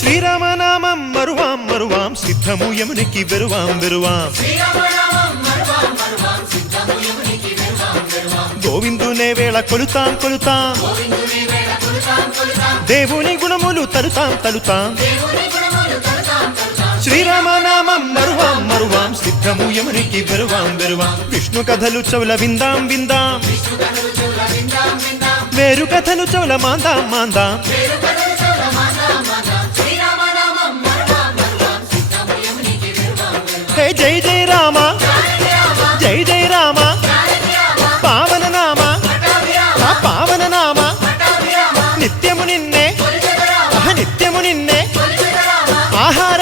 శ్రీరామనామం మరువాం మరువాం సిద్ధము యమునికి వెరువాం వెరువాం గోవిందునే వేళ కొలుతాం కొలుతాం దేవుని గుణములు తలుతాం తలుతాం శ్రీరామనామం మరువాం మరువాం సిద్ధము యమునికి వెరువాం వెరువాం విష్ణు కథలు చౌల విందాం విందాం వేరు కథలు చౌల మాందాం మాందాం హే జై జై రామ జై జై రామ పావన నామ పావన నామ నిత్యము నిన్నే నిత్యము నిన్నే ఆహార